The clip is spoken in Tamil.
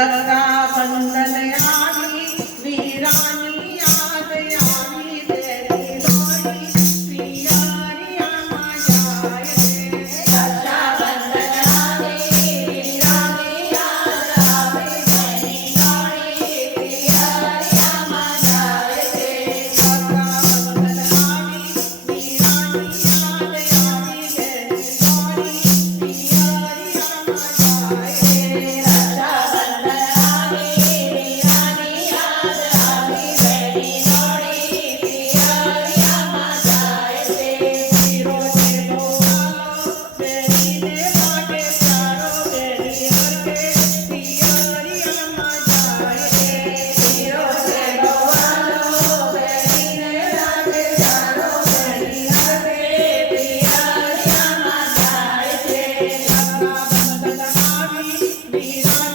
लता बंधन Please.